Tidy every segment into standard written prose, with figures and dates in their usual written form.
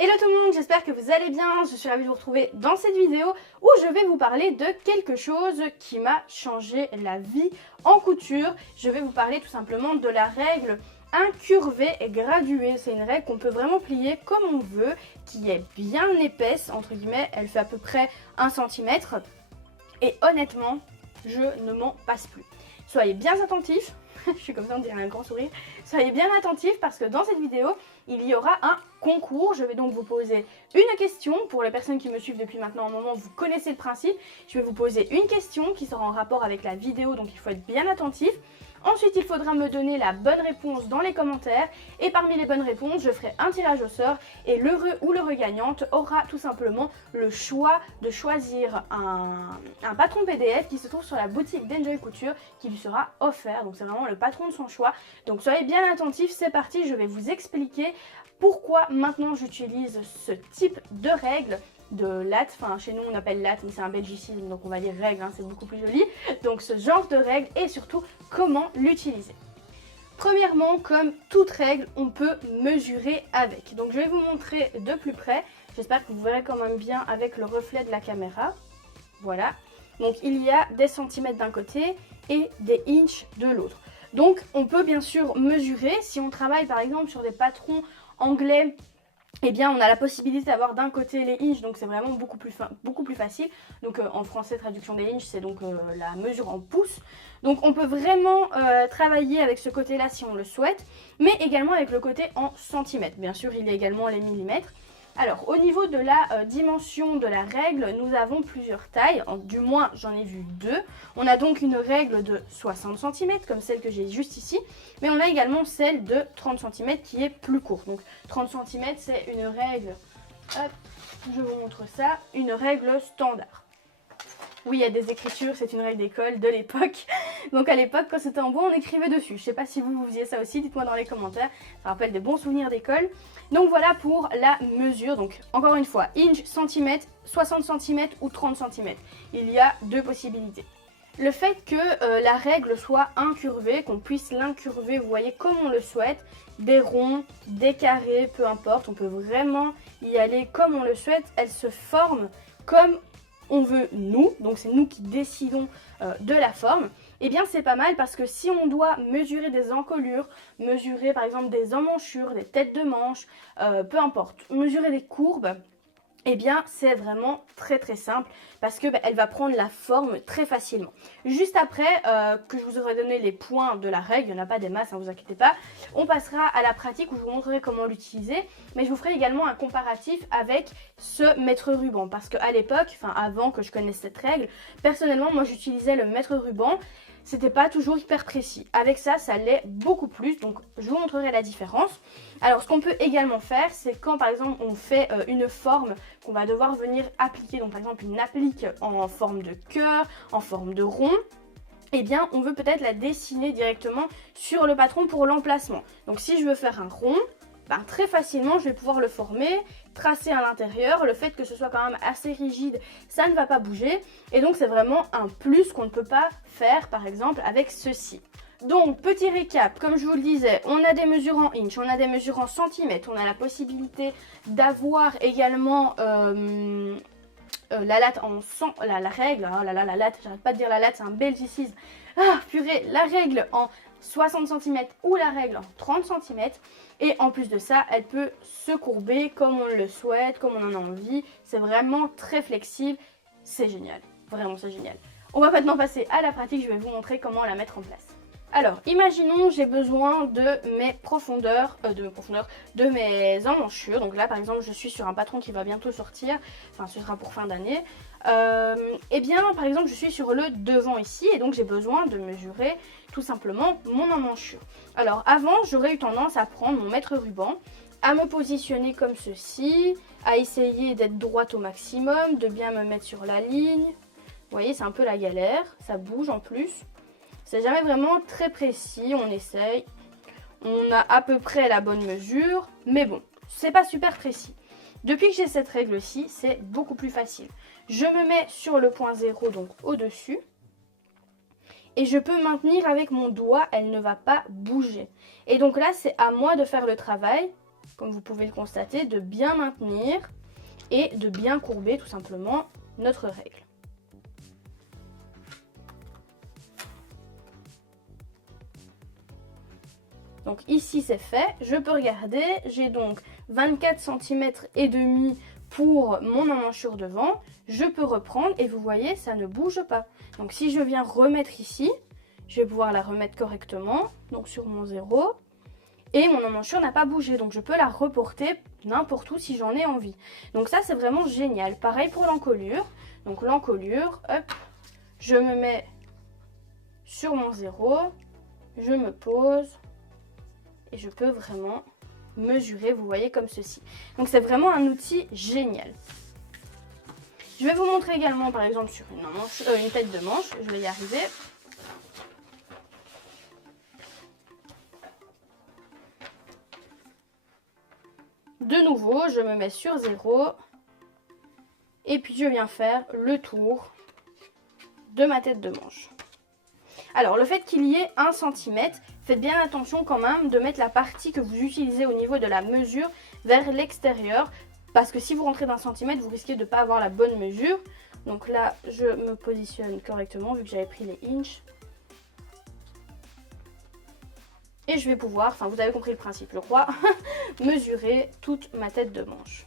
Hello tout le monde, j'espère que vous allez bien. Je suis ravie de vous retrouver dans cette vidéo où je vais vous parler de quelque chose qui m'a changé la vie en couture. Je vais vous parler tout simplement de la règle incurvée et graduée. C'est une règle qu'on peut vraiment plier comme on veut, qui est bien épaisse, entre guillemets, elle fait à peu près 1 cm. Et honnêtement, je ne m'en passe plus. Soyez bien attentifs, je suis comme ça, on dirait un grand sourire. Soyez bien attentifs parce que dans cette vidéo, il y aura un concours. Je vais donc vous poser une question. Pour les personnes qui me suivent depuis maintenant un moment, vous connaissez le principe. Je vais vous poser une question qui sera en rapport avec la vidéo, donc il faut être bien attentif. Ensuite, il faudra me donner la bonne réponse dans les commentaires. Et parmi les bonnes réponses, je ferai un tirage au sort. Et l'heureux ou l'heureux gagnante aura tout simplement le choix de choisir un patron PDF qui se trouve sur la boutique d'Enjoy Couture qui lui sera offert. Donc c'est vraiment le patron de son choix. Donc soyez bien attentifs, c'est parti. Je vais vous expliquer pourquoi maintenant j'utilise ce type de règle de latte, enfin chez nous on appelle latte mais c'est un belgicisme donc on va dire règle, hein, c'est beaucoup plus joli. Donc ce genre de règle et surtout comment l'utiliser. Premièrement, comme toute règle, on peut mesurer avec. Donc je vais vous montrer de plus près, j'espère que vous verrez quand même bien avec le reflet de la caméra. Voilà, donc il y a des centimètres d'un côté et des inches de l'autre. Donc on peut bien sûr mesurer, si on travaille par exemple sur des patrons anglais, eh bien on a la possibilité d'avoir d'un côté les inches, donc c'est vraiment beaucoup plus facile. Donc en français, traduction des inches, c'est donc la mesure en pouces. Donc on peut vraiment travailler avec ce côté-là si on le souhaite, mais également avec le côté en centimètres. Bien sûr, il y a également les millimètres. Alors, au niveau de la dimension de la règle, nous avons plusieurs tailles, du moins j'en ai vu deux. On a donc une règle de 60 cm, comme celle que j'ai juste ici, mais on a également celle de 30 cm qui est plus courte. Donc 30 cm, c'est une règle, hop, je vous montre ça, une règle standard. Oui, il y a des écritures, c'est une règle d'école de l'époque. Donc à l'époque, quand c'était en bois, on écrivait dessus. Je ne sais pas si vous faisiez ça aussi, dites-moi dans les commentaires. Ça rappelle des bons souvenirs d'école. Donc voilà pour la mesure. Donc encore une fois, inch, centimètre, 60 cm ou 30 cm. Il y a deux possibilités. Le fait que la règle soit incurvée, qu'on puisse l'incurver, vous voyez, comme on le souhaite, des ronds, des carrés, peu importe, on peut vraiment y aller comme on le souhaite. Elle se forme comme on veut nous, donc c'est nous qui décidons de la forme. Et bien c'est pas mal parce que si on doit mesurer des encolures, mesurer par exemple des emmanchures, des têtes de manches, peu importe, mesurer des courbes, eh bien c'est vraiment très simple parce que elle va prendre la forme très facilement. Juste après que je vous aurai donné les points de la règle, il n'y en a pas des masses, ne vous inquiétez pas, on passera à la pratique où je vous montrerai comment l'utiliser, mais je vous ferai également un comparatif avec ce mètre ruban parce qu'à l'époque, enfin avant que je connaisse cette règle, personnellement moi j'utilisais le mètre ruban. C'était pas toujours hyper précis. Avec ça, ça l'est beaucoup plus. Donc, je vous montrerai la différence. Alors, ce qu'on peut également faire, c'est quand, par exemple, on fait une forme qu'on va devoir venir appliquer. Donc, par exemple, une applique en forme de cœur, en forme de rond. Eh bien, on veut peut-être la dessiner directement sur le patron pour l'emplacement. Donc, si je veux faire un rond, ben, très facilement, je vais pouvoir le former, tracer à l'intérieur. Le fait que ce soit quand même assez rigide, ça ne va pas bouger. Et donc, c'est vraiment un plus qu'on ne peut pas faire, par exemple, avec ceci. Donc, petit récap, comme je vous le disais, on a des mesures en inch, on a des mesures en centimètres, on a la possibilité d'avoir également la latte en la règle, oh là là, la latte, j'arrête pas de dire la latte, c'est un belgicisme. Ah, purée, la règle en 60 cm ou la règle en 30 cm. Et en plus de ça, elle peut se courber comme on le souhaite, comme on en a envie. C'est vraiment très flexible. C'est génial. Vraiment, c'est génial. On va maintenant passer à la pratique. Je vais vous montrer comment la mettre en place. Alors, imaginons j'ai besoin de mes profondeurs, de mes emmanchures. Donc là, par exemple, je suis sur un patron qui va bientôt sortir. Enfin, ce sera pour fin d'année. Eh bien, par exemple, je suis sur le devant ici. Et donc, j'ai besoin de mesurer tout simplement mon emmanchure. Alors, avant, j'aurais eu tendance à prendre mon mètre ruban, à me positionner comme ceci, à essayer d'être droite au maximum, de bien me mettre sur la ligne. Vous voyez, c'est un peu la galère. Ça bouge en plus. C'est jamais vraiment très précis, on essaye, on a à peu près la bonne mesure, mais bon, c'est pas super précis. Depuis que j'ai cette règle-ci, c'est beaucoup plus facile. Je me mets sur le point 0, donc au-dessus, et je peux maintenir avec mon doigt, elle ne va pas bouger. Et donc là, c'est à moi de faire le travail comme vous pouvez le constater, de bien maintenir et de bien courber tout simplement notre règle. Donc ici c'est fait, je peux regarder, j'ai donc 24 cm et demi pour mon emmanchure devant, je peux reprendre et vous voyez ça ne bouge pas. Donc si je viens remettre ici, je vais pouvoir la remettre correctement, donc sur mon 0. Et mon emmanchure n'a pas bougé, donc je peux la reporter n'importe où si j'en ai envie. Donc ça c'est vraiment génial. Pareil pour l'encolure. Donc l'encolure, hop, je me mets sur mon 0, je me pose et je peux vraiment mesurer, vous voyez, comme ceci. Donc c'est vraiment un outil génial. Je vais vous montrer également par exemple sur une tête de manche, je vais y arriver. De nouveau, je me mets sur 0 et puis je viens faire le tour de ma tête de manche. Alors, le fait qu'il y ait 1 cm, faites bien attention quand même de mettre la partie que vous utilisez au niveau de la mesure vers l'extérieur parce que si vous rentrez d'1 cm, vous risquez de ne pas avoir la bonne mesure. Donc là, je me positionne correctement vu que j'avais pris les inches. Et je vais pouvoir, enfin vous avez compris le principe je crois, mesurer toute ma tête de manche.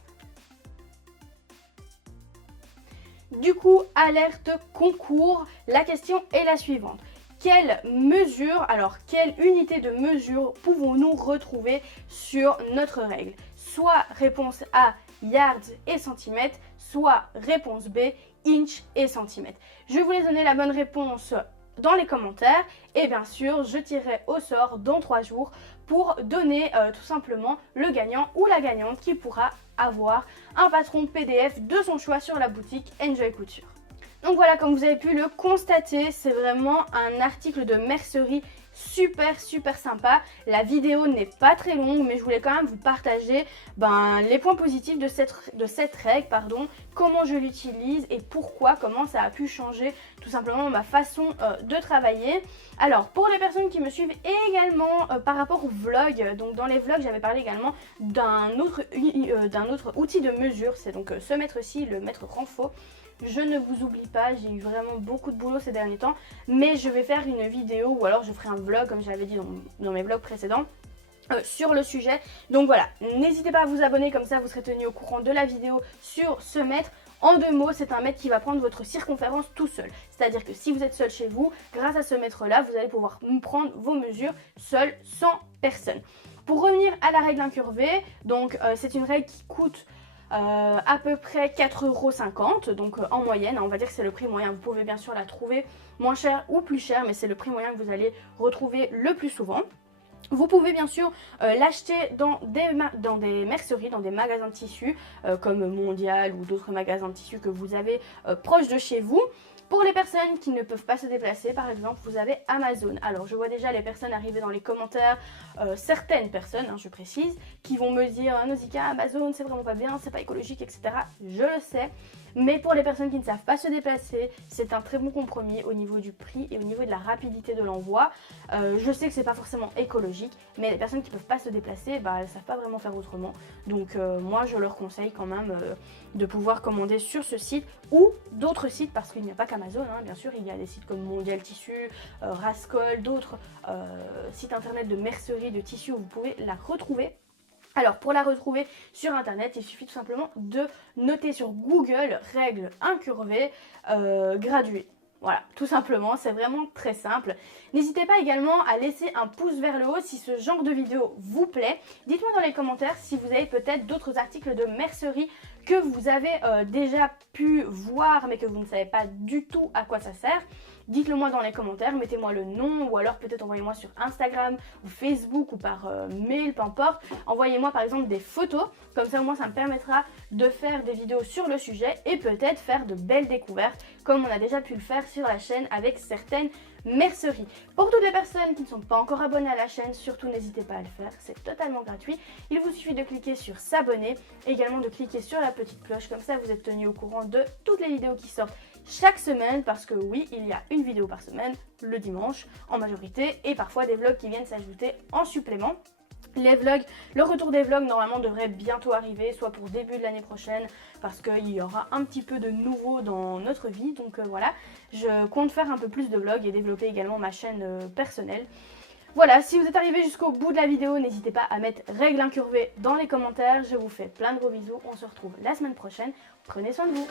Du coup, alerte concours, la question est la suivante. Quelle mesure, alors quelle unité de mesure pouvons-nous retrouver sur notre règle? Soit réponse A, yards et centimètres, soit réponse B, inch et centimètres. Je vais vous les donner la bonne réponse dans les commentaires et bien sûr je tirerai au sort dans 3 jours pour donner tout simplement le gagnant ou la gagnante qui pourra avoir un patron PDF de son choix sur la boutique Enjoy Couture. Donc voilà, comme vous avez pu le constater, c'est vraiment un article de mercerie super sympa. La vidéo n'est pas très longue, mais je voulais quand même vous partager les points positifs de cette règle, comment je l'utilise et pourquoi, comment ça a pu changer tout simplement ma façon de travailler. Alors pour les personnes qui me suivent également par rapport au vlog, donc dans les vlogs j'avais parlé également d'un autre outil de mesure, c'est donc ce mètre-ci, le mètre Renfo. Je ne vous oublie pas, j'ai eu vraiment beaucoup de boulot ces derniers temps, mais je vais faire une vidéo ou alors je ferai un vlog comme j'avais dit dans mes vlogs précédents sur le sujet. Donc voilà, n'hésitez pas à vous abonner, comme ça vous serez tenu au courant de la vidéo sur ce mètre. En 2 mots, c'est un mètre qui va prendre votre circonférence tout seul. C'est-à-dire que si vous êtes seul chez vous, grâce à ce mètre-là, vous allez pouvoir prendre vos mesures seul, sans personne. Pour revenir à la règle incurvée, donc c'est une règle qui coûte à peu près 4,50 €, donc en moyenne, on va dire que c'est le prix moyen. Vous pouvez bien sûr la trouver moins cher ou plus cher, mais c'est le prix moyen que vous allez retrouver le plus souvent. Vous pouvez bien sûr l'acheter dans des merceries, dans des magasins de tissus comme Mondial ou d'autres magasins de tissus que vous avez proches de chez vous. Pour les personnes qui ne peuvent pas se déplacer, par exemple, vous avez Amazon. Alors, je vois déjà les personnes arriver dans les commentaires, certaines personnes, je précise, qui vont me dire « Nausicaa, Amazon, c'est vraiment pas bien, c'est pas écologique, etc. » Je le sais. Mais pour les personnes qui ne savent pas se déplacer, c'est un très bon compromis au niveau du prix et au niveau de la rapidité de l'envoi. Je sais que c'est pas forcément écologique, mais les personnes qui ne peuvent pas se déplacer, elles ne savent pas vraiment faire autrement. Donc moi, je leur conseille quand même de pouvoir commander sur ce site ou d'autres sites, parce qu'il n'y a pas qu'Amazon, bien sûr, il y a des sites comme Mondial Tissu, Rascol, d'autres sites internet de mercerie de tissus où vous pouvez la retrouver. Alors pour la retrouver sur internet, il suffit tout simplement de noter sur Google règle incurvée graduée. Voilà, tout simplement, c'est vraiment très simple. N'hésitez pas également à laisser un pouce vers le haut si ce genre de vidéo vous plaît. Dites-moi dans les commentaires si vous avez peut-être d'autres articles de mercerie que vous avez déjà pu voir mais que vous ne savez pas du tout à quoi ça sert. Dites-le moi dans les commentaires, mettez-moi le nom ou alors peut-être envoyez-moi sur Instagram ou Facebook ou par mail, peu importe. Envoyez-moi par exemple des photos, comme ça moi ça me permettra de faire des vidéos sur le sujet et peut-être faire de belles découvertes comme on a déjà pu le faire sur la chaîne avec certaines mercerie. Pour toutes les personnes qui ne sont pas encore abonnées à la chaîne, surtout n'hésitez pas à le faire, c'est totalement gratuit. Il vous suffit de cliquer sur s'abonner, également de cliquer sur la petite cloche, comme ça vous êtes tenu au courant de toutes les vidéos qui sortent chaque semaine, parce que oui, il y a une vidéo par semaine, le dimanche en majorité, et parfois des vlogs qui viennent s'ajouter en supplément. Les vlogs, le retour des vlogs normalement devrait bientôt arriver, soit pour début de l'année prochaine, parce qu'il y aura un petit peu de nouveau dans notre vie. Donc voilà, je compte faire un peu plus de vlogs et développer également ma chaîne personnelle. Voilà, si vous êtes arrivé jusqu'au bout de la vidéo, n'hésitez pas à mettre règle incurvée dans les commentaires. Je vous fais plein de gros bisous, on se retrouve la semaine prochaine. Prenez soin de vous.